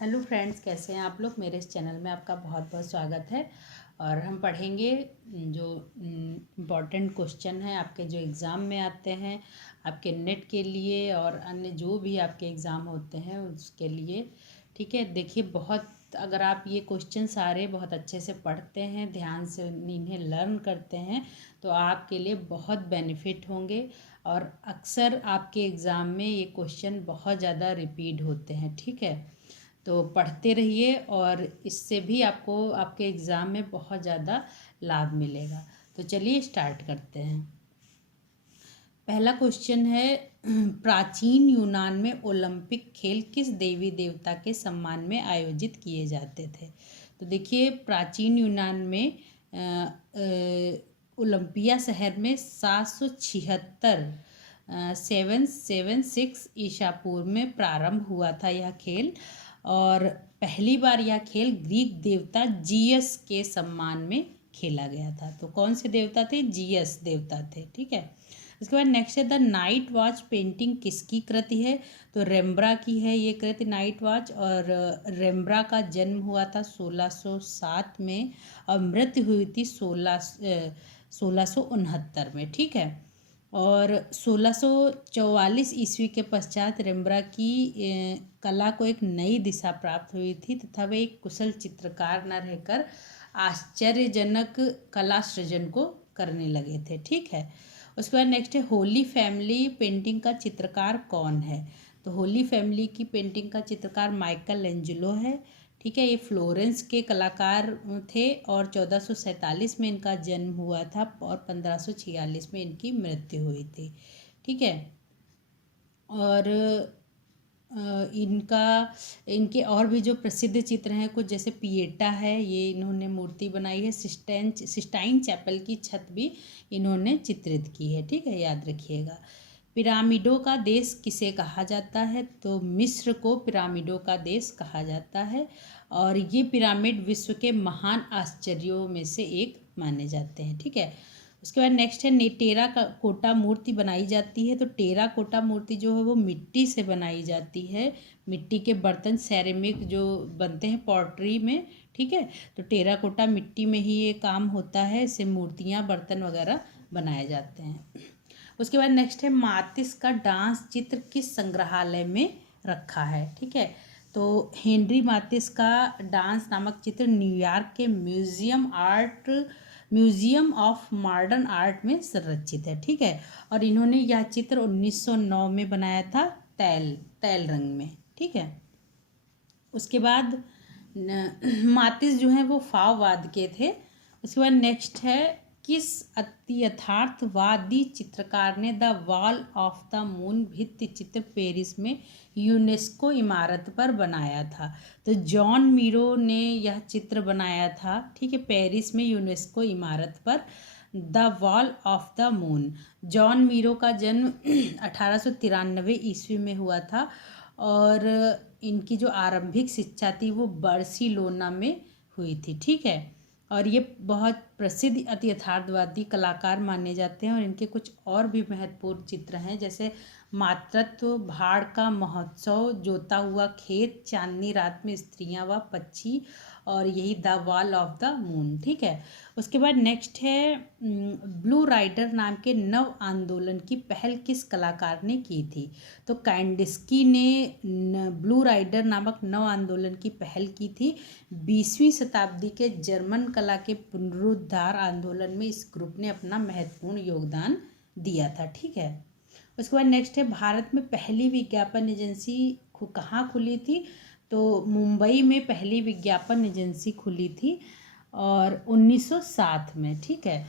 Hello friends, कैसे हैं आप लोग। मेरे इस चैनल में आपका बहुत बहुत स्वागत है। और हम पढ़ेंगे जो इम्पॉर्टेंट क्वेश्चन हैं आपके जो एग्ज़ाम में आते हैं, आपके नेट के लिए और अन्य जो भी आपके एग्ज़ाम होते हैं उसके लिए। ठीक है, देखिए अगर आप ये क्वेश्चन सारे बहुत अच्छे से पढ़ते हैं, ध्यान से इन्हें लर्न करते हैं तो आपके लिए बहुत बेनिफिट होंगे। और अक्सर आपके एग्ज़ाम में ये क्वेश्चन बहुत ज़्यादा रिपीट होते हैं। ठीक है, तो पढ़ते रहिए और इससे भी आपको आपके एग्ज़ाम में बहुत ज़्यादा लाभ मिलेगा। तो चलिए स्टार्ट करते हैं। पहला क्वेश्चन है, प्राचीन यूनान में ओलंपिक खेल किस देवी देवता के सम्मान में आयोजित किए जाते थे। तो देखिए, प्राचीन यूनान में ओलंपिया शहर में 776 776 ईसा पूर्व में प्रारंभ हुआ था यह खेल। और पहली बार यह खेल ग्रीक देवता जीयस के सम्मान में खेला गया था। तो कौन से देवता थे? जीयस देवता थे। ठीक है, इसके बाद नेक्स्ट है, द नाइट वॉच पेंटिंग किसकी कृति है। तो रेम्ब्रा की है ये कृति नाइट वॉच। और रेम्ब्रा का जन्म हुआ था 1607 में और मृत्यु हुई थी 1669 में। ठीक है, और 1644 ईस्वी के पश्चात रेम्ब्रा की कला को एक नई दिशा प्राप्त हुई थी तथा वे एक कुशल चित्रकार न रहकर आश्चर्यजनक कला सृजन को करने लगे थे। ठीक है, उसके बाद नेक्स्ट है, होली फैमिली पेंटिंग का चित्रकार कौन है। तो होली फैमिली की पेंटिंग का चित्रकार माइकल एंजेलो है। ठीक है, ये फ्लोरेंस के कलाकार थे और 1447 में इनका जन्म हुआ था और 1546 में इनकी मृत्यु हुई थी। ठीक है, और इनके और भी जो प्रसिद्ध चित्र हैं कुछ, जैसे पिएटा है, ये इन्होंने मूर्ति बनाई है। सिस्टाइन चैपल की छत भी इन्होंने चित्रित की है। ठीक है, याद रखिएगा। पिरामिडों का देश किसे कहा जाता है। तो मिस्र को पिरामिडों का देश कहा जाता है और ये पिरामिड विश्व के महान आश्चर्यों में से एक माने जाते हैं। ठीक है, उसके बाद नेक्स्ट है, टेरा कोटा मूर्ति बनाई जाती है। तो टेरा कोटा मूर्ति जो है वो मिट्टी से बनाई जाती है। मिट्टी के बर्तन सेरेमिक जो बनते हैं पॉटरी में। ठीक है, तो टेरा कोटा मिट्टी में ही ये काम होता है, इससे मूर्तियाँ बर्तन वगैरह बनाए जाते हैं। उसके बाद नेक्स्ट है, मातिस का डांस चित्र किस संग्रहालय में रखा है। ठीक है, तो हेनरी मातिस का डांस नामक चित्र न्यूयॉर्क के म्यूजियम ऑफ मॉडर्न आर्ट में संरक्षित है। ठीक है, और इन्होंने यह चित्र 1909 में बनाया था तैल रंग में। ठीक है, उसके बाद मातिस जो है वो फाववाद के थे। उसके बाद नेक्स्ट है, किस यथार्थवादी चित्रकार ने the wall of the moon भित्ति चित्र पेरिस में यूनेस्को इमारत पर बनाया था। तो जॉन मीरो ने यह चित्र बनाया था। ठीक है, पेरिस में यूनेस्को इमारत पर the wall of the moon. John Miro का जन्म 1893 ईस्वी में हुआ था और इनकी जो आरंभिक शिक्षा थी वो बार्सिलोना में हुई थी। ठीक है, और ये बहुत प्रसिद्ध अति यथार्थवादी कलाकार माने जाते हैं और इनके कुछ और भी महत्वपूर्ण चित्र हैं, जैसे मातृत्व, भाड़ का महोत्सव, जोता हुआ खेत, चांदनी रात में स्त्रियां व पक्षी और यही the wall of the moon. ठीक है, उसके बाद नेक्स्ट है, ब्लू राइडर नाम के नव आंदोलन की पहल किस कलाकार ने की थी। तो कैंडिस्की ने ब्लू राइडर नामक नव आंदोलन की पहल की थी। 20वीं शताब्दी के जर्मन कला के पुनरुद्धार आंदोलन में इस ग्रुप ने अपना महत्वपूर्ण योगदान दिया था। ठीक है, उसके बाद नेक्स्ट है, भारत में पहली विज्ञापन एजेंसी कहाँ खुली थी। तो मुंबई में पहली विज्ञापन एजेंसी खुली थी और 1907 में। ठीक है,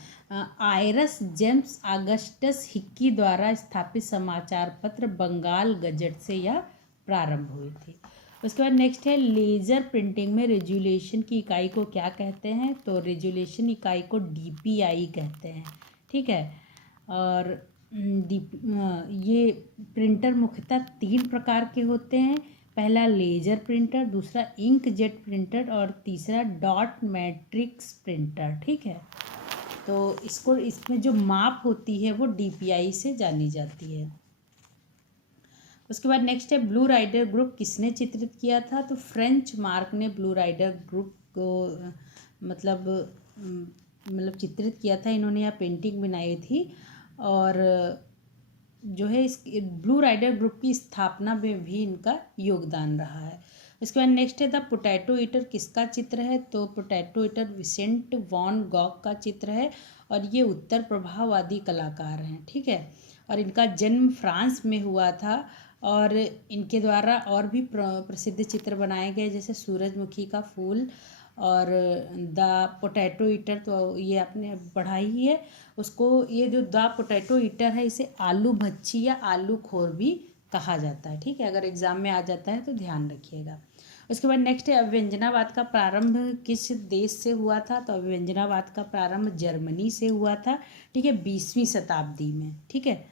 आयरस जेम्स अगस्टस हिक्की द्वारा स्थापित समाचार पत्र बंगाल गजट से यह प्रारंभ हुई थी। उसके बाद नेक्स्ट है, लेज़र प्रिंटिंग में रेजुलेशन की इकाई को क्या कहते हैं। तो रेजुलेशन इकाई को डीपीआई कहते हैं। ठीक है, और ये प्रिंटर मुख्यतः 3 प्रकार के होते हैं। पहला लेजर प्रिंटर, दूसरा इंक जेट प्रिंटर और तीसरा डॉट मैट्रिक्स प्रिंटर। ठीक है, तो इसमें जो माप होती है वो डीपीआई से जानी जाती है। उसके बाद नेक्स्ट है ब्लू राइडर ग्रुप किसने चित्रित किया था, तो फ्रेंच मार्क ने ब्लू राइडर ग्रुप को मतलब चित्रित किया था। इन्होंने यहाँ पेंटिंग बनाई थी और जो है इस ब्लू राइडर ग्रुप की स्थापना में भी इनका योगदान रहा है। इसके बाद नेक्स्ट है द पोटैटो ईटर किसका चित्र है, तो potato eater Vincent van Gogh का चित्र है और ये उत्तर प्रभाववादी कलाकार हैं, ठीक है। और इनका जन्म फ्रांस में हुआ था और इनके द्वारा और भी प्रसिद्ध चित्र बनाए गए जैसे सूरजमुखी का फूल और द पोटैटो ईटर, तो ये आपने पढ़ा ही है उसको। ये जो द पोटैटो ईटर है इसे आलू भच्छी या आलू खोर भी कहा जाता है, ठीक है। अगर एग्जाम में आ जाता है तो ध्यान रखिएगा। उसके बाद नेक्स्ट है अभिव्यंजनावाद का प्रारंभ किस देश से हुआ था, तो अभिव्यंजनावाद का प्रारंभ जर्मनी से हुआ था, ठीक है, 20वीं शताब्दी में, ठीक है।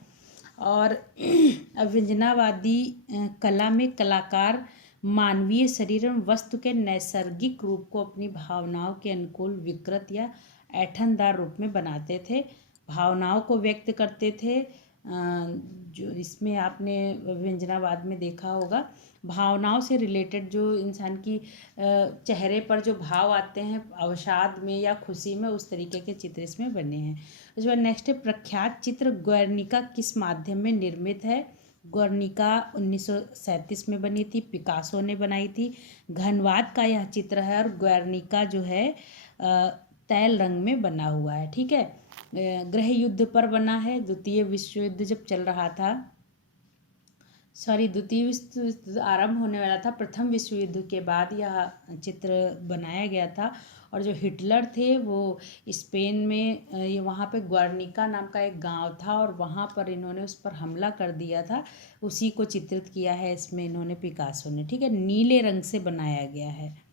और अभिव्यंजनावादी कला में कलाकार मानवीय शरीर एवं वस्तु के नैसर्गिक रूप को अपनी भावनाओं के अनुकूल विकृत या ऐंठनदार रूप में बनाते थे, भावनाओं को व्यक्त करते थे। जो इसमें आपने व्यंजनावाद में देखा होगा, भावनाओं से रिलेटेड जो इंसान की चेहरे पर जो भाव आते हैं अवसाद में या खुशी में, उस तरीके के चित्र इसमें बने हैं। उसके बाद नेक्स्ट है प्रख्यात चित्र गुर्निका किस माध्यम में निर्मित है, गुर्निका 1937 में बनी थी, पिकासो ने बनाई थी। घनवाद का यह चित्र है और गुर्निका जो है तैल रंग में बना हुआ है, ठीक है। गृह युद्ध पर बना है, द्वितीय विश्व युद्ध जब चल रहा था, द्वितीय विश्व युद्ध आरंभ होने वाला था, प्रथम विश्व युद्ध के बाद यह चित्र बनाया गया था। और जो हिटलर थे वो स्पेन में ये वहाँ पे गुर्निका नाम का एक गांव था और वहाँ पर इन्होंने उस पर हमला कर दिया था, उसी को चित्रित किया है इसमें इन्होंने, पिकासो ने, ठीक है। नीले रंग से बनाया गया है।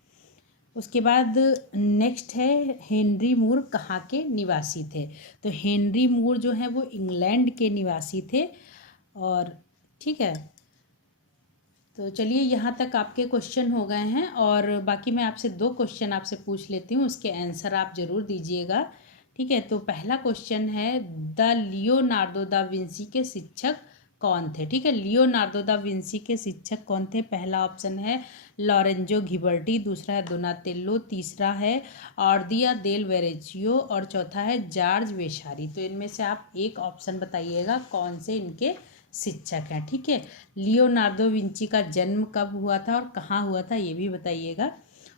उसके बाद नेक्स्ट है हेनरी मूर कहाँ के निवासी थे, तो हेनरी मूर जो है वो इंग्लैंड के निवासी थे और ठीक है। तो चलिए यहाँ तक आपके क्वेश्चन हो गए हैं और बाकी मैं आपसे 2 क्वेश्चन आपसे पूछ लेती हूँ, उसके आंसर आप ज़रूर दीजिएगा, ठीक है। तो पहला क्वेश्चन है द लियोनार्दो दा विंसी के शिक्षक कौन थे, ठीक है। लियोनार्दो दा विंसी के शिक्षक कौन थे, पहला ऑप्शन है लॉरेंजो घिबर्टी, दूसरा है दोनातेल्लो, तीसरा है ऑर्दिया देल वेरेचियो और चौथा है जॉर्ज वेसारी। तो इनमें से आप एक ऑप्शन बताइएगा कौन से इनके शिक्षक हैं, ठीक है। लियोनार्दो विंची का जन्म कब हुआ था और कहाँ हुआ था ये भी बताइएगा।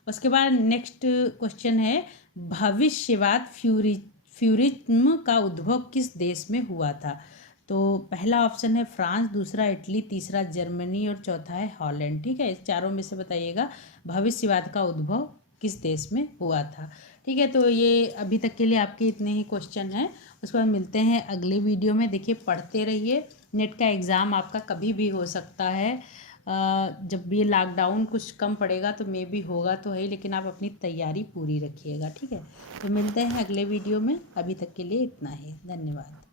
उसके बाद नेक्स्ट क्वेश्चन है भविष्यवाद फ्यूरिज्म का उद्भव किस देश में हुआ था, तो पहला ऑप्शन है फ्रांस, दूसरा इटली, तीसरा जर्मनी और चौथा है हॉलैंड, ठीक है। इस चारों में से बताइएगा भविष्यवाद का उद्भव किस देश में हुआ था, ठीक है। तो ये अभी तक के लिए आपके इतने ही क्वेश्चन हैं, उस पर मिलते हैं अगले वीडियो में। देखिए पढ़ते रहिए, नेट का एग्ज़ाम आपका कभी भी हो सकता है, जब ये लॉकडाउन कुछ कम पड़ेगा तो मे भी होगा तो है, लेकिन आप अपनी तैयारी पूरी रखिएगा, ठीक है। तो मिलते हैं अगले वीडियो में, अभी तक के लिए इतना ही, धन्यवाद।